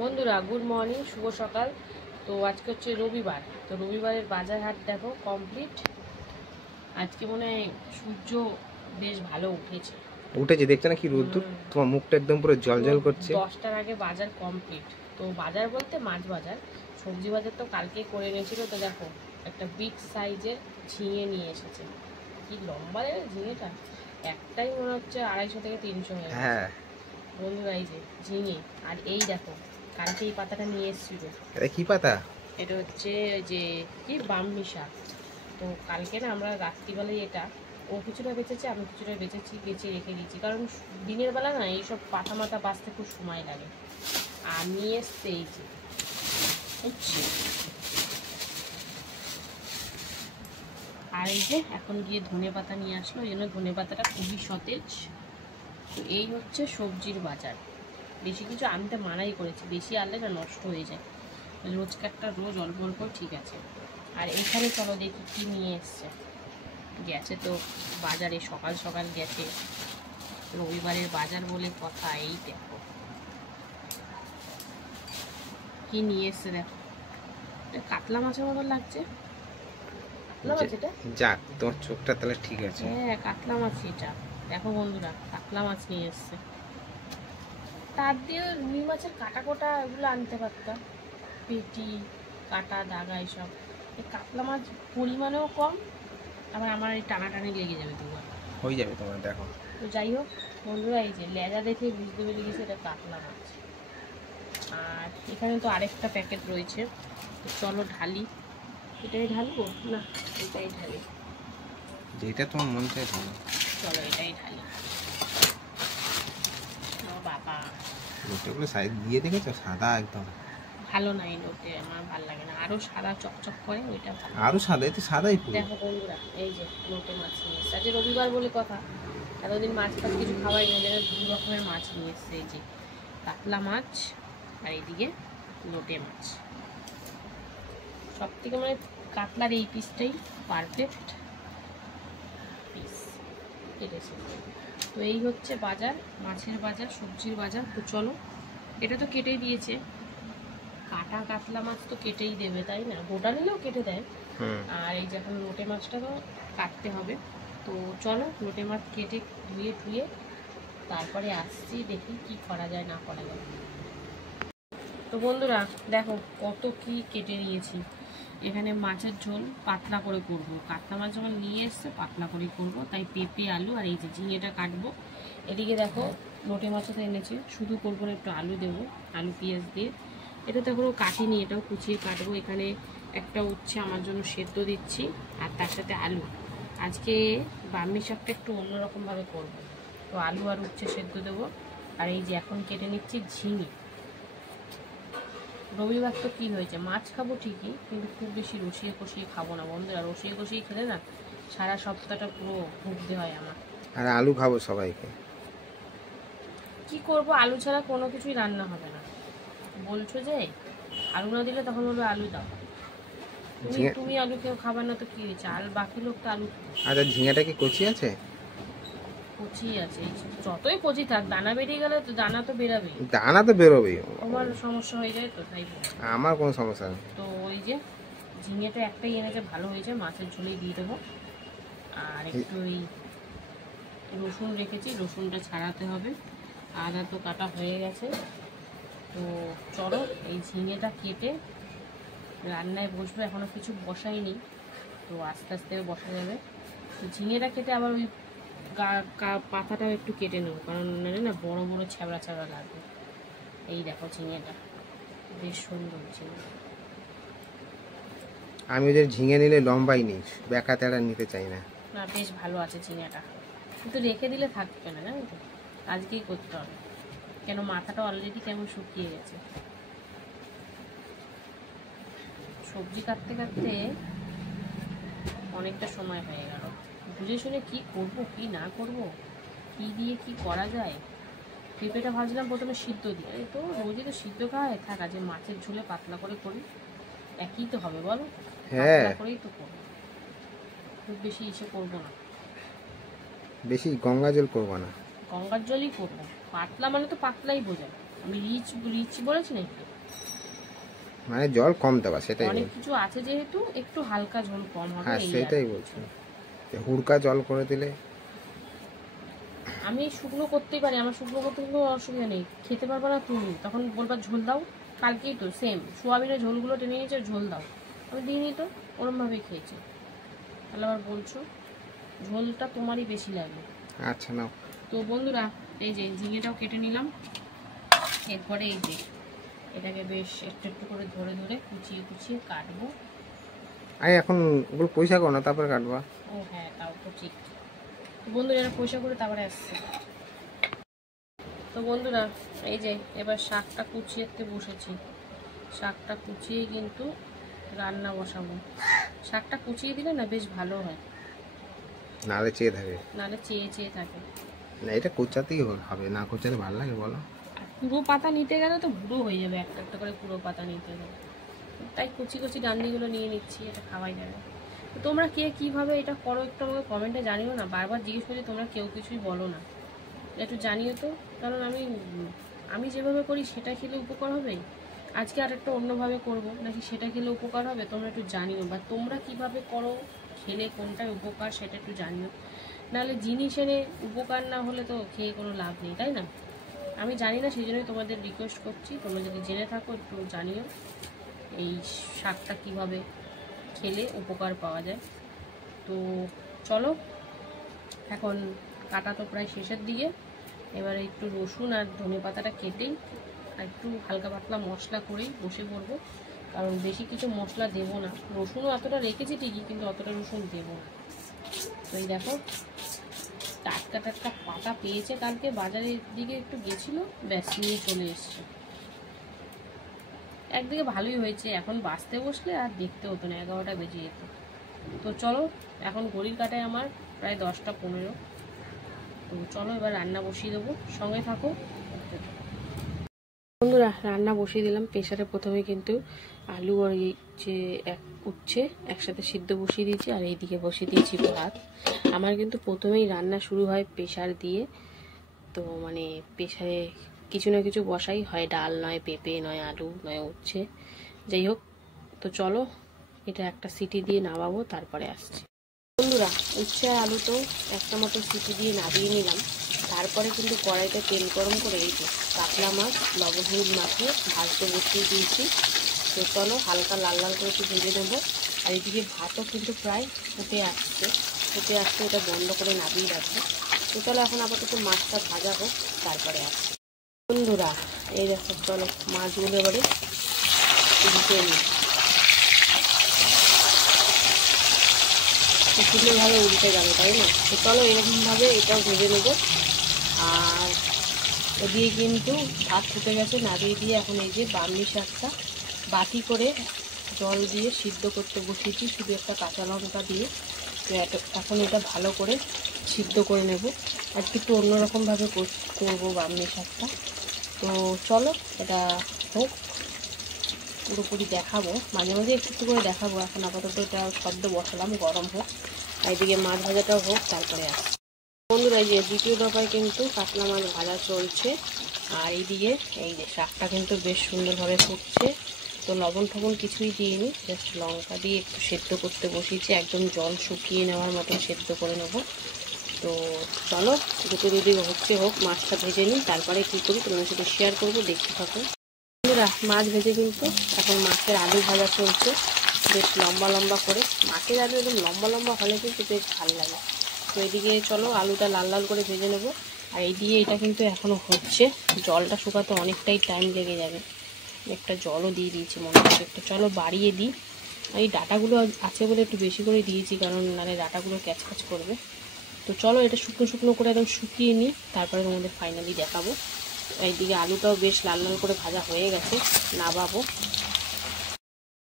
বন্ধুরা good morning, শুভ সকাল। তো আজকে হচ্ছে রবিবার, তো রবিবারের বাজার হাট দেখো কমপ্লিট। আজকে মনে হয় সূর্য বেশ ভালো উঠেছে দেখছো না কি রোদ্দুর, তোমার মুখটা একদম পুরো জলজল করছে। 10টার আগে বাজার কমপ্লিট। তো বাজার বলতে মাছ বাজার, সবজি বাজার তো কালকেই করে এনেছিল। তো দেখো একটা বিগ সাইজের ঝিঙে নিয়ে এসেছে। কি লম্বা জানে ঝিঙেটা, একটাই মনে হচ্ছে 250 থেকে 300 হয়ে গেছে। হ্যাঁ বন্ধুরা এই যে ঝিঙে, আর এই দেখো কালকে এই পাতাটা নিয়ে এসেছিল। এটা কি পাতা? এটা হচ্ছে যে কি ব্রাহ্মী শাক। তো কালকে না আমরা রাত্রিবেলায় এটা, ও কিছুটা বেঁচেছে আমি কিছুটা বেঁচে রেখে দিয়েছি, কারণ দিনের বেলা না এইসব পাতা মাথা বাঁচতে খুব সময় লাগে। আর নিয়ে এসছে এই যে আর এই যে এখন গিয়ে ধনে পাতা নিয়ে আসলো, এই জন্য ধনে পাতাটা খুবই সতেজ। তো এই হচ্ছে সবজির বাজার। বেশি কিছু আনতে মানাই করেছি, বেশি আনলে না নষ্ট হয়ে যায়। রোজকারটা রোজ অল্প অল্প ঠিক আছে। আর এখানে চলো দেখি কি নিয়ে এসছে। গেছে তো বাজারে, সকাল সকাল গেছে, রবিবারের বাজার বলে কথা। এই দেখো কি নিয়ে এসছে, দেখো কাতলা মাছের মতো লাগছে। কাতলা মাছ এটা? যাক তোমার চোখটা তাহলে ঠিক আছে। হ্যাঁ কাতলা মাছ এটা। দেখো বন্ধুরা কাতলা মাছ নিয়ে এসছে। তার দিয়ে রুই মাছের কাটা কোটা এগুলো আনতে পারতাম, পেটি কাটা দাগা এইসব। এই কাতলা মাছ পরিমাণেও কম, আবার আমার এই টানাটানি লেগে যাবে দুবার, হয়ে যাবে তোমার। দেখো তো যাই হোক বন্ধুরা, এই যে লেজা দেখে বুঝতে পেরে গেছে এটা কাতলা মাছ। আর এখানে তো আরেকটা প্যাকেট রয়েছে, তো চলো ঢালি। এটাই ঢালবো না এটাই ঢালি? যেটা তোমার মন চায় ঢালো। চলো এটাই ঢালি। ও বাবা, লোকটাগুলো সাইজ দিয়ে দেখেছো, সাদা একদম। ভালো না এই লোটে, আমার ভালো লাগে না। আরো সাদা চকচক করে ওইটা ভালো। আরো সাদা, এতে সাদাই পুরো। দেখো বন্ধুরা এই যে লোটে মাছ নিয়ে এসছে। আজকে রবিবার বলে কথা, এতদিন মাছ ফাছ কিছু খাওয়াই না, যেন 2 রকমের মাছ নিয়ে এসছে। এই যে কাতলা মাছ আর এইদিকে লোটে মাছ। সব থেকে মানে কাতলার এই পিসটাই পারফেক্ট পিস কেটেছে। তো এই হচ্ছে বাজার, মাছের বাজার, সবজির বাজার। তো চলো, এটা তো কেটেই দিয়েছে, কাটা কাতলা মাছ তো কেটেই দেবে তাই না, গোটা নিলেও কেটে দেয়। আর এই যে এখন লোটে মাছটা তো কাটতে হবে। তো চলো লোটে মাছ কেটে ধুয়ে ধুয়ে তারপরে আসছি, দেখি কি করা যায় না করা যায়। তো বন্ধুরা দেখো কত কি কেটে নিয়েছি। এখানে মাছের ঝোল পাতলা করে করব, কাতলা মাছ যখন নিয়ে এসছে পাতলা করেই করব, তাই পেঁপে আলু আর এই যে ঝিঙেটা কাটবো। এদিকে দেখো লোটে মাছও তো এনেছি, শুধু করবো না, একটু আলু দেবো, আলু পেঁয়াজ দিয়ে। এটা তো এখনও কাটিনি, এটাও কুচিয়ে কাটবো। এখানে একটা উচ্ছে আমার জন্য সেদ্ধ দিচ্ছি, আর তার সাথে আলু। আজকে ব্রাহ্মী শাকটা একটু অন্যরকমভাবে করবো, তো আলু আর উচ্ছে সেদ্ধ দেবো। আর এই যে এখন কেটে নিচ্ছি ঝিঙে। রবিবার তো কী হয়েছে, মাছ খাবো ঠিকই, কিন্তু খুব বেশি রসিয়ে কষিয়ে খাবো না বন্ধুরা। রসিয়ে কষিয়ে খেলে না সারা সপ্তাহটা পুরো ভুগতে হয় আমার। আর আলু খাবো সবাইকে। কি করব, আলু ছাড়া কোনো কিছুই রান্না হবে না। বলছো যে আলু না দিলে তখন বলবে আলু দাও। তুমি আলু কেউ খাবে না তো কি হয়েছে, আর বাকি লোক তো আলু। আচ্ছা ঝিঙেটা কি কচি আছে? কচি আছে, যতই কচি থাক দানা বেরিয়ে গেলে তো দানা তো বেরাবেই। দানা তো বেরোবেই। আমার সমস্যা হয়ে যায় তো তাই। আমার কোনো সমস্যা নেই। তো ওই যে ঝিঙেটা একটাই এনেছে, ভালো হয়েছে, মাছের ঝোলেই দিয়ে দেবো। আর একটু ওই রসুন রেখেছি, রসুনটা ছাড়াতে হবে। আদা তো কাটা হয়ে গেছে। তো চলো এই ঝিঙেটা কেটে রান্নায় বসবো, এখনও কিছু বসাইনি, তো আস্তে আস্তে বসা যাবে। তো ঝিঙেটা কেটে আবার ওই পাতাটাও একটু কেটে নেবো, কারণ না বড় বড় ছ্যাবড়া ছ্যাবড়া লাগবে। এই দেখো ঝিঙেটা বেশ সুন্দর ঝিঙে। আমি ওদের ঝিঙে নিলে লম্বাই নিই, বেঁকা তেড়া নিতে চাই না। না বেশ ভালো আছে ঝিঙেটা, কিন্তু রেখে দিলে থাকবে না, জানো তো, আজকেই করতে হবে, কেন মাথাটা অলরেডি কেমন শুকিয়ে গেছে। সবজি কাটতে কাটতে অনেকটা সময় হয়ে গেল, বুঝে শুনে কি করব কি না করব, কি দিয়ে কি করা যায়। পেঁপেটা ভাজলাম প্রথমে সিদ্ধ দিয়ে, এই তো রোজই তো সিদ্ধ খাওয়ায়, থাক আজ মাছের ঝোলে পাতলা করে করি, একই তো হবে বলো, পাতলা করেই তো করবো, খুব বেশি ইসে করবো না, বেশি গঙ্গা জল করবো না, গঙ্গার জলই করবো। পাতলা মানে তো পাতলাই বোঝায়, আমি রিচ রিচ বলেছি নাকি? মানে জল কম দেওয়া, সেটাই অনেক বলছি। কিছু আছে যেহেতু একটু হালকা ঝোল কম হবে। হ্যাঁ এই আর সেটাই কি। বলছি, হুড়কা জল করে দিলে। আমি শুকনো করতেই পারি, আমার শুকনো করতে কোনো অসুবিধা নেই, খেতে পারবো না তুমি, তখন বলবা ঝোল দাও। কালকেই তো সেম সোয়াবিনের ঝোলগুলো টেনে নিয়েছে, ঝোল দাও, আমি দিইনি তো, ওরমভাবেই খেয়েছি। তাহলে আবার বলছো ঝোলটা তোমারই বেশি লাগে। আচ্ছা নাও। তো বন্ধুরা, এই যে ঝিঙেটাও কেটে নিলাম। এরপরে এই যে এটাকে বেশ একটু একটু করে ধরে ধরে কুচিয়ে কুচিয়ে কাটবো। আরে এখন ওগুলো পয়সা করো না, তারপরে কাটবা। ও হ্যাঁ, তাও তো ঠিক। তো বন্ধুরা এটা পয়সা করে তারপরে আসছে। তো বন্ধুরা, এই যে এবার শাকটা কুচিয়েতে বসেছি। শাকটা কুচিয়ে কিন্তু রান্না বসাবো। শাকটা কুচিয়ে দিলে না বেশ ভালো হয়, নালে চেয়ে থাকে। নাহলে চেয়ে চেয়ে থাকে। না এটা কোচাতেই হবে, না কোচাতে ভালো লাগে বলো? আর পুরো পাতা নিতে গেলে তো বুড়ো হয়ে যাবে, একটা একটা করে পুরো পাতা নিতে গেলে। তাই কুচি কুচি ডান্ডিগুলো নিয়ে নিচ্ছি, এটা খাওয়াই যাবে। তো তোমরা কে কীভাবে এটা করো একটু আমাকে কমেন্টে জানিও না। বারবার জিজ্ঞেস করছি, তোমরা কেউ কিছুই বলো না, একটু জানিও তো। কারণ আমি যেভাবে করি সেটা খেলে উপকার হবে, আজকে আর একটা অন্যভাবে করব নাকি সেটা খেলে উপকার হবে, তোমরা একটু জানিও। বা তোমরা কিভাবে করো, খেলে কোনটায় উপকার সেটা একটু জানিও। নাহলে জিনিস এনে উপকার না হলে তো খেয়ে কোনো লাভ নেই, তাই না? আমি জানি না, সেই জন্যই তোমাদের রিকোয়েস্ট করছি, তোমরা যদি জেনে থাকো একটু জানিও এই শাকটা কিভাবে খেলে উপকার পাওয়া যায়। তো চলো, এখন কাটা তো প্রায় শেষের দিকে। এবারে একটু রসুন আর ধনে পাতাটা কেটেই আর একটু হালকা পাতলা মশলা করেই বসে পড়বো, কারণ বেশি কিছু মশলা দেবো না। রসুনও অতটা রেখেছি ঠিকই, কিন্তু অতটা রসুন দেবো না। তো এই দেখো, টাটকা টাটকা পাতা পেয়েছে, কালকে বাজারের দিকে একটু গেছিলো, ব্যাস নিয়ে চলে এসছে। একদিকে ভালোই হয়েছে, এখন বাঁচতে বসলে আর দেখতে হতো না, 11টা বেজে যেত। তো চলো, এখন ঘড়ির কাটায় আমার প্রায় 10টা 15। তো চলো এবার রান্না বসিয়ে দেবো, সঙ্গে থাকো। বন্ধুরা, রান্না বসিয়ে দিলাম। প্রেসারে প্রথমে কিন্তু আলু আর এই যে উচ্ছে একসাথে সিদ্ধ বসিয়ে দিয়েছি, আর এইদিকে বসিয়ে দিয়েছি ভাত। আমার কিন্তু প্রথমেই রান্না শুরু হয় প্রেসার দিয়ে। তো মানে প্রেসারে কিছু না কিছু বসাই, হয় ডাল, নয় পেঁপে, নয় আলু, নয় উচ্ছে, যাই হোক। তো চলো এটা একটা সিটি দিয়ে নামাবো, তারপরে আসছি। বন্ধুরা, উচ্ছে আর আলু তো একটা মতো সিটি দিয়ে নামিয়ে নিলাম। তারপরে কিন্তু কড়াইতে তেল গরম করে এই যে কাতলা মাছ লবণ হলুদ মাখিয়ে ভাজতে বসিয়ে দিয়েছি। তো চলো হালকা লাল লাল করে একটু ভেজে নেবো। আর এদিকে ভাতও কিন্তু প্রায় ফুটে আসছে, এটা বন্ধ করে নামিয়ে রাখবো। তো চলো এখন আপাতত মাছটা ভাজা হোক, তারপরে আসছি। বন্ধুরা, এই দেখো, চলো মাছগুলো এবারে ভেজে নিই। সুন্দরভাবে উল্টে যাবে, তাই না? তো চলো এরকমভাবে এটাও ভেজে নেবো। আর ওদিকে কিন্তু ভাত ফুটে গেছে, নাড়িয়ে দিয়ে এখন এই যে বার্লি শাকটা বাটি করে জল দিয়ে সিদ্ধ করতে বসিয়েছি, শুধু একটা কাঁচা লঙ্কা দিয়ে। তো এখন এটা ভালো করে সিদ্ধ করে নেব। আজকে একটু অন্যরকমভাবে করবো বার্লি শাকটা। তো চলো এটা হোক, পুরোপুরি দেখাবো, মাঝে মাঝে একটু একটু করে দেখাবো। এখন আপাতত এটা সদ্য বসালাম, গরম হোক। আর এদিকে মাছ ভাজাটাও হোক, তারপরে আসছি। বন্ধুরা, এই যে দ্বিতীয় দফায় কিন্তু কাতলা মাছ ভাজা চলছে। আর এইদিকে এই যে শাকটা কিন্তু বেশ সুন্দরভাবে ফুটছে। তো লবণ ফবণ কিছুই দিইনি, জাস্ট লঙ্কা দিয়ে একটু সেদ্ধ করতে বসিয়েছি, একদম জল শুকিয়ে নেওয়ার মতো সেদ্ধ করে নেব। তো চলো দুদিকে হোক, মাছটা ভেজে নিই, তারপরে কী করি তোমাদের সাথে শেয়ার করবো, দেখতে থাকো। বন্ধুরা, মাছ ভেজে কিন্তু এখন মাছের আলু ভাজা চলছে, বেশ লম্বা লম্বা করে। মাছের আলু একদম লম্বা লম্বা হলে কিন্তু বেশ ভালো লাগে। তো এদিকে চলো আলুটা লাল লাল করে ভেজে নেবো। আর এইদিকে এটা কিন্তু এখনও হচ্ছে, জলটা শুকাতে অনেকটাই টাইম লেগে যাবে। একটা জলও দিয়ে দিয়েছি মনে হচ্ছে, একটু চলো বাড়িয়ে দিই। এই ডাটাগুলো আছে বলে একটু বেশি করে দিয়েছি, কারণ নাহলে ডাটাগুলো ক্যাচক্যাচ করবে। তো চলো এটা শুকনো শুকনো করে একদম শুকিয়ে নিই, তারপরে তোমাদের ফাইনালি দেখাবো। এইদিকে আলুটাও বেশ লাল লাল করে ভাজা হয়ে গেছে, নামাবো।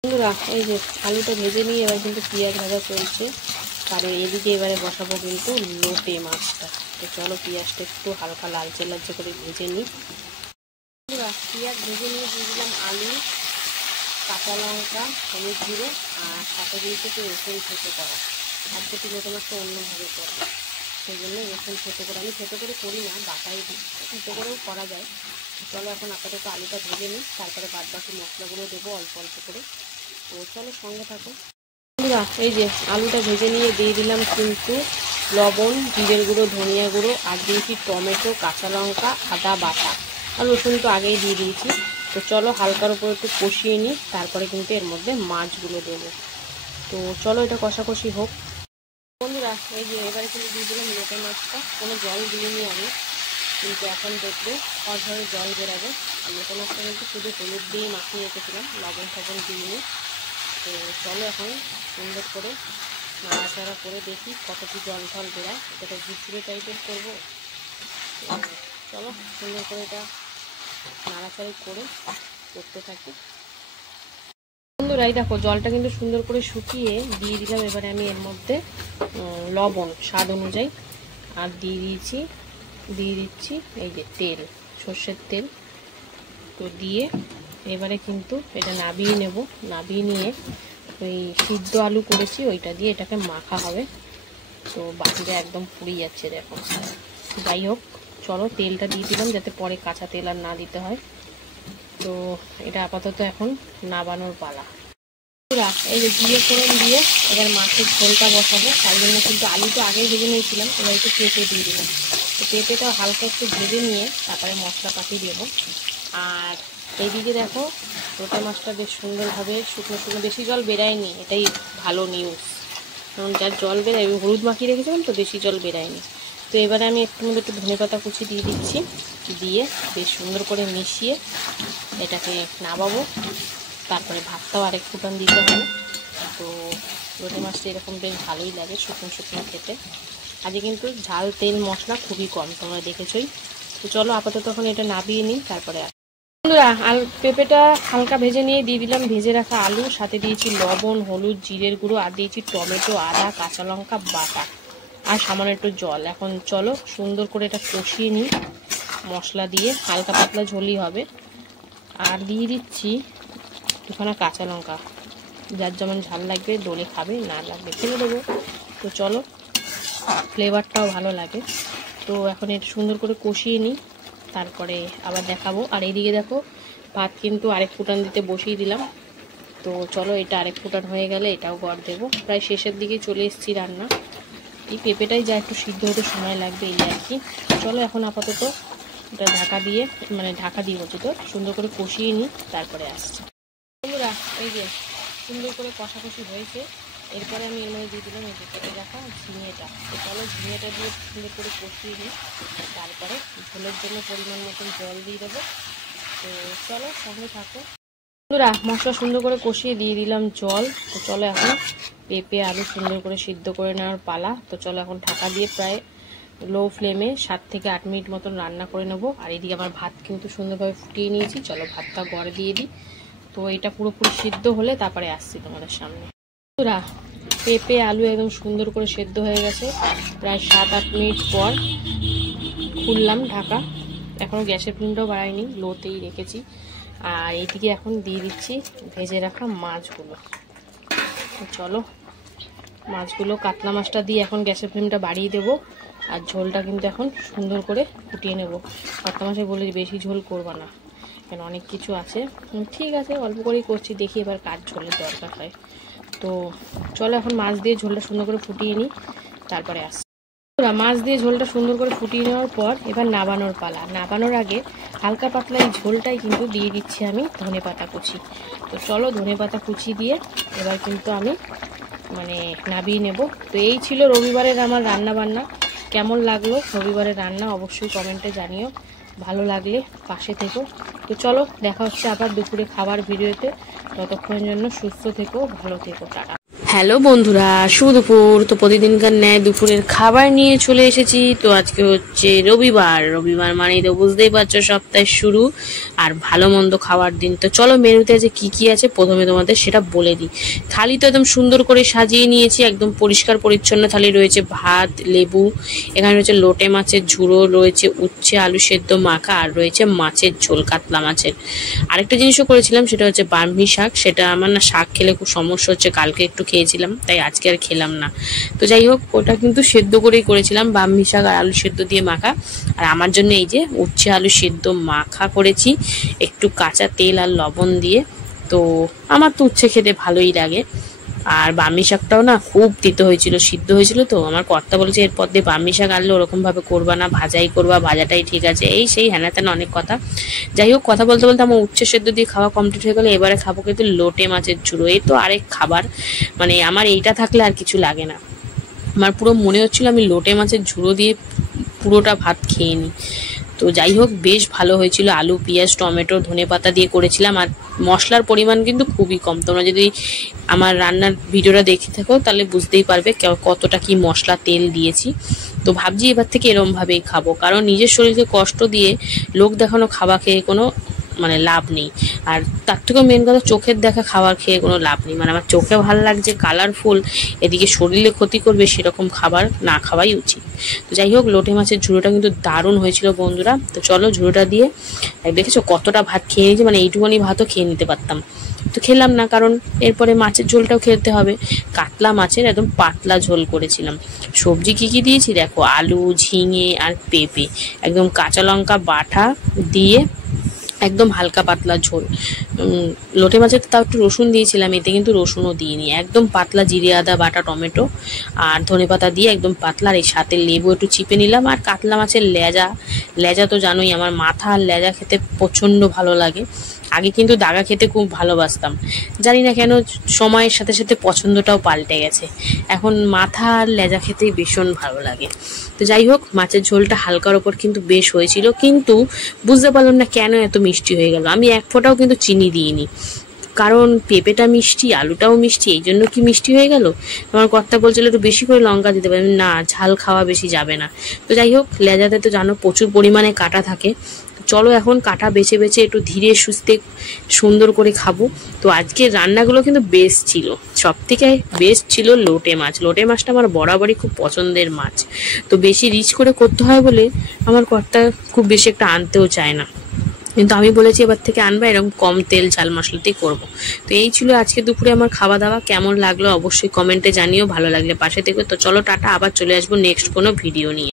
বন্ধুরা, এই যে আলুটা ভেজে নিয়ে এবার কিন্তু পেঁয়াজ ভাজা চলছে। আর এদিকে এবারে বসাবো কিন্তু লোটে মাছটা। তো চলো পেঁয়াজটা একটু হালকা লালচে লালচে করে ভেজে নিই। বন্ধুরা, পেঁয়াজ ভেজে নিয়ে দিয়ে দিলাম আলু, কাঁচা লঙ্কা, হলুদ গুঁড়ো, আর সাথে দিয়েছি একটু রসুন থেতো করা। আজকে লোটে মাছটা অন্যভাবে করবো। সেই জন্য রসুন থেতো করে, আমি থেতো করে করি না, বাটাই দিই, থেতো করেও করা যায়। চলো এখন আপাতত আলুটা ভেজে নিই, তারপরে বাদ বাকি মশলাগুলো দেবো অল্প অল্প করে। তো চলো সঙ্গে থাকো। এই যে আলুটা ভেজে নিয়ে দিয়ে দিলাম কিন্তু লবণ, জিরের গুঁড়ো, ধনিয়া গুঁড়ো, আর দিয়েছি টমেটো, কাঁচা লঙ্কা, আদা বাটা, আর রসুন তো আগেই দিয়ে দিয়েছি। তো চলো হালকার উপর একটু কষিয়ে নিই, তারপরে কিন্তু এর মধ্যে মাছগুলো দেবো। তো চলো এটা কষাকষি হোক। বন্ধুরা এই যে এবারে কিন্তু দিয়ে দিলাম লোটে মাছটা, কোনো জল দিইনি আমি, কিন্তু এখন দেখবে অঝরে জল বেরাবে। আর লোটে মাছটা কিন্তু শুধু হলুদ দিয়ে মাখিয়ে রেখেছিলাম, লবণ ফবণ দিইনি। তো চলো এখন সুন্দর করে নাড়াচাড়া করে দেখি কতটি জল ঝল বেরায়। এটা ঝুরঝুরে টাইপের করবো। চলো সুন্দর করে এটা নাড়াচাড়ি করে করতে থাকি। বন্ধুরা এই দেখো জলটা কিন্তু সুন্দর করে শুকিয়ে দিয়ে দিলাম এবারে আমি এর মধ্যে লবণ স্বাদ অনুযায়ী, আর দিয়ে দিচ্ছি এই যে তেল, সর্ষের তেল। তো দিয়ে এবারে কিন্তু এটা নাবিয়ে নেব, নাবিয়ে নিয়ে ওই সিদ্ধ আলু করেছি ওইটা দিয়ে এটাকে মাখা হবে। তো বাটিটা একদম পুড়ে যাচ্ছে দেখো। যাই হোক চলো তেলটা দিয়ে দিলাম যাতে পরে কাঁচা তেল আর না দিতে হয়। তো এটা আপাতত এখন নাবানোর পালা। এই যে দিয়ে ফোড়ন দিয়ে এবার মাছের ঝোলটা বসাবো, তাই জন্য কিন্তু আলু তো আগেই ভেজে নিয়েছিলাম, এবার একটু পেঁপে দিয়ে দিলাম। তো পেঁপেটা হালকা একটু ভেজে নিয়ে তারপরে মশলাপাতি দেবো। আর এইদিকে দেখো লোটে মাছটা বেশ সুন্দরভাবে শুকনো শুকনো, বেশি জল বেরায়নি, এটাই ভালো নিউজ, কারণ যার জল বেরায় হলুদ মাখিয়ে রেখেছিলাম তো বেশি জল বেরায়নি। তো এবারে আমি একটু মধ্যে একটু ধনেপাতা কুচি দিয়ে দিচ্ছি, দিয়ে বেশ সুন্দর করে মিশিয়ে এটাকে নামাবো। তারপরে ভাতটাও আরেক ফুটান দিতে হবে। তো লোটে মাছটা এরকম বেশ ভালোই লাগে শুকনো শুকনো খেতে। আজকে কিন্তু ঝাল তেল মশলা খুবই কম, তোমরা দেখেছই। তো চলো আপাতত এখন এটা নাবিয়ে নিই, তারপরে বন্ধুরা পেঁপেটা হালকা ভেজে নিয়ে দিয়ে দিলাম ভেজে রাখা আলু, সাথে দিয়েছি লবণ, হলুদ, জিরের গুঁড়ো, আর দিয়েছি টমেটো, আদা, কাঁচা লঙ্কা বাটা, আর সামান্য একটু জল। এখন চলো সুন্দর করে এটা কষিয়ে নিই মশলা দিয়ে, হালকা পাতলা ঝোলই হবে। আর দিয়ে দিচ্ছি দুখানা কাঁচা লঙ্কা, যার যেমন ঝাল লাগবে দলে খাবে, না লাগবে ফেলে দেবো। তো চলো ফ্লেভারটাও ভালো লাগে। তো এখন এটা সুন্দর করে কষিয়ে নিই, তারপরে আবার দেখাবো। আর এইদিকে দেখো ভাত কিন্তু আরেক ফুটান দিতে বসিয়ে দিলাম। তো চলো এটা আরেক ফুটান হয়ে গেলে এটাও গড় দেবো। প্রায় শেষের দিকে চলে এসেছি রান্না, এই পেঁপেটাই যা একটু সিদ্ধ হতে সময় লাগবে এই আর কি। চলো এখন আপাতত এটা ঢাকা দিয়ে বলছি তো সুন্দর করে কষিয়ে নিই, তারপরে আসছি। বন্ধুরা এই যে সুন্দর করে কষাকষি হয়েছে, এরপরে আমি এর মধ্যে দিয়ে দিলাম এই যে কেটে রাখা ঝিঙেটা। তো চলো ঝিঙেটা দিয়ে সুন্দর করে কষিয়ে নিই, তারপরে ঝোলের জন্য পরিমাণ মতন জল দিয়ে দেবো। তো চলো সঙ্গে থাকো। বন্ধুরা মশলা সুন্দর করে কষিয়ে দিয়ে দিলাম জল। তো চলো এখন পেঁপে আলু সুন্দর করে সিদ্ধ করে নেওয়ার পালা। তো চলো এখন ঢাকা দিয়ে প্রায় লো ফ্লেমে 7 থেকে 8 মিনিট মতন রান্না করে নেবো। আর এদিকে আমার ভাত কিন্তু সুন্দরভাবে ফুটিয়ে নিয়েছি, চলো ভাতটা গড়ে দিয়ে দিই। তো এটা পুরোপুরি সিদ্ধ হলে তারপরে আসছি তোমাদের সামনে। বন্ধুরা পেঁপে আলু একদম সুন্দর করে সেদ্ধ হয়ে গেছে, প্রায় 7-8 মিনিট পর খুললাম ঢাকা। এখনও গ্যাসের ফ্লেমটাও বাড়াইনি, লোতেই রেখেছি। আর এইদিকে এখন দিয়ে দিচ্ছি ভেজে রাখা মাছগুলো। চলো মাছগুলো, কাতলা মাছটা দিয়ে এখন গ্যাসের ফ্লেমটা বাড়িয়ে দেবো। আর ঝোলটা কিন্তু এখন সুন্দর করে ফুটিয়ে নেব। কাতলা মাছে বলে বেশি ঝোল করবা না, কেন অনেক কিছু আছে। ঠিক আছে অল্প করেই করছি, দেখি এবার কার ঝোলের দরকার হয়। তো চলো এখন মাছ দিয়ে ঝোলটা সুন্দর করে ফুটিয়ে নিই, তারপরে আসছি। মাছ দিয়ে ঝোলটা সুন্দর করে ফুটিয়ে নেওয়ার পর এবার নাবানোর পালা। নাবানোর আগে হালকা পাতলা এই ঝোলটাই কিন্তু দিয়ে দিচ্ছি আমি ধনেপাতা কুচি। তো চলো ধনেপাতা কুচি দিয়ে এবার কিন্তু আমি নাবিয়ে নেব। তো এই ছিল রবিবারের আমার রান্না বান্না। কেমন লাগলো রবিবারের রান্না অবশ্যই কমেন্টে জানিও, ভালো লাগলে পাশে থেকো। তো চলো দেখা হচ্ছে আবার দুপুরে খাবার ভিডিওতে, ততক্ষণের জন্য সুস্থ থেকো, ভালো থেকো, টাটা। হ্যালো বন্ধুরা, শুভ দুপুর। তো প্রতিদিনকার ন্যায় দুপুরের খাবার নিয়ে চলে এসেছি। তো আজকে হচ্ছে রবিবার মানেই তো বুঝতেই পারছো সপ্তাহের শুরু আর ভালো মন্দ খাওয়ার দিন। তো চলো মেনুতে আজকে কি আছে প্রথমে তোমাদের সেটা বলে দিই। থালি তো একদম সুন্দর করে সাজিয়ে নিয়েছি, একদম পরিষ্কার পরিচ্ছন্ন থালি। রয়েছে ভাত, লেবু, এখানে রয়েছে লোটে মাছের ঝুড়ো, রয়েছে উচ্ছে আলু সেদ্ধ মাখা, আর রয়েছে মাছের ঝোল কাতলা মাছের। আরেকটা জিনিসও করেছিলাম, সেটা হচ্ছে বার্মি শাক। সেটা আমার না শাক খেলে খুব সমস্যা হচ্ছে, কালকে একটু খেয়ে খেয়েছিলাম, তাই আজকে আর খেলাম না। তো যাই হোক, ওটা কিন্তু সেদ্ধ করেই করেছিলাম, ব্রাহ্মী শাক আর আলু সেদ্ধ দিয়ে মাখা। আর আমার জন্য এই যে উচ্ছে আলু সেদ্ধ মাখা করেছি একটু কাঁচা তেল আর লবণ দিয়ে। তো আমার তো উচ্ছে খেতে ভালোই লাগে। আর ব্রাহ্মী শাকটাও না খুব তিতো হয়েছিল, সিদ্ধ হয়েছিল। তো আমার কর্তা বলেছে এরপর দিয়ে ব্রাহ্মী শাক আনলে ওরকম ভাবে করবা না, ভাজাই করবা, ভাজাটাই ঠিক আছে, এই সেই হ্যানা ত্যানা অনেক কথা। যাই হোক, কথা বলতে বলতে আমার উচ্ছে সেদ্ধ দিয়ে খাওয়া কমপ্লিট হয়ে গেলে এবারে খাবো কিন্তু লোটে মাছের ঝুড়ো। এই তো আরেক খাবার, মানে আমার এইটা থাকলে আর কিছু লাগে না। আমার পুরো মনে হচ্ছিল আমি লোটে মাছের ঝুড়ো দিয়ে পুরোটা ভাত খেয়ে নিই। তো যাই হোক, বেশ ভালো হয়েছিল। আলু, পেঁয়াজ, টমেটো, ধনেপাতা দিয়ে করেছিলাম। আর মশলার পরিমাণ কিন্তু খুবই কম। তোমরা যদি আমার রান্নার ভিডিওটা দেখে থাকো তাহলে বুঝতেই পারবে কতটা কি মশলা তেল দিয়েছি। তো ভাবছি এবার থেকে এরমভাবেই খাবো, কারণ নিজের শরীরকে কষ্ট দিয়ে লোক দেখানো খাবার খেয়ে কোনো মানে লাভ নেই। আর তার থেকেও মেন কথা, চোখের দেখা খাবার খেয়ে কোনো লাভ নেই। মানে আমার চোখে ভালো লাগছে কালারফুল, এদিকে শরীরে ক্ষতি করবে সেরকম খাবার না খাওয়াই উচিত। তো যাই হোক, লোটে মাছের ঝুড়োটা কিন্তু দারুণ হয়েছিল বন্ধুরা। তো চলো ঝুড়োটা দিয়ে, দেখেছো কতটা ভাত খেয়ে নিয়েছি, মানে এইটুকুনি ভাতও খেয়ে নিতে পারতাম, তো খেলাম না, কারণ এরপরে মাছের ঝোলটাও খেতে হবে। কাতলা মাছের একদম পাতলা ঝোল করেছিলাম। সবজি কি কি দিয়েছি দেখো, আলু, ঝিঙে আর পেঁপে, একদম কাঁচা লঙ্কা বাটা দিয়ে একদম হালকা পাতলা ঝোল। লোটে মাছের তাও একটু রসুন দিয়েছিলাম, এতে কিন্তু রসুনও দিইনি। একদম পাতলা জিরে আদা বাটা, টমেটো আর ধনেপাতা দিয়ে একদম পাতলা। আর এই সাথে লেবু একটু চিপে নিলাম। আর কাতলা মাছের লেজা তো জানোই, আমার মাথা আর লেজা খেতে প্রচণ্ড ভালো লাগে। আগে কিন্তু দাগা খেতে খুব ভালোবাসতাম, জানি না কেন সময়ের সাথে সাথে পছন্দটাও পাল্টে গেছে। এখন মাথা আর লেজা খেতেই ভীষণ ভালো লাগে। তো যাই হোক, মাছের ঝোলটা হালকার ওপর কিন্তু বেশ হয়েছিল, কিন্তু বুঝতে পারলাম না কেন এত মিষ্টি হয়ে গেল। আমি এক ফোঁটাও কিন্তু চিনি দিইনি, কারণ পেঁপেটা মিষ্টি, আলুটাও মিষ্টি, এই জন্য কি মিষ্টি হয়ে গেল। আমার কর্তা বলছিল একটু বেশি করে লঙ্কা দিতে পারি, না ঝাল খাওয়া বেশি যাবে না। তো যাই হোক, লেজাতে তো জানো প্রচুর পরিমাণে কাটা থাকে। চলো এখন কাটা বেছে বেছে একটু ধীরে সুস্থে সুন্দর করে খাবো। তো আজকের রান্নাগুলো কিন্তু বেস্ট ছিল, সব থেকে বেস্ট ছিল লোটে মাছ। লোটে মাছটা আমার বরাবরই খুব পছন্দের মাছ। তো বেশি রিচ করে করতে হয় বলে আমার কর্তা খুব বেশি একটা আনতেও চায় না, কিন্তু আমি বলেছি এবার থেকে আনবা, এরকম কম তেল ঝাল মশলাতেই করবো। তো এই ছিল আজকে দুপুরে আমার খাওয়া দাওয়া। কেমন লাগলো অবশ্যই কমেন্টে জানিও, ভালো লাগলে পাশে থেকে। তো চলো টাটা, আবার চলে আসবো নেক্সট কোনো ভিডিও নিয়ে।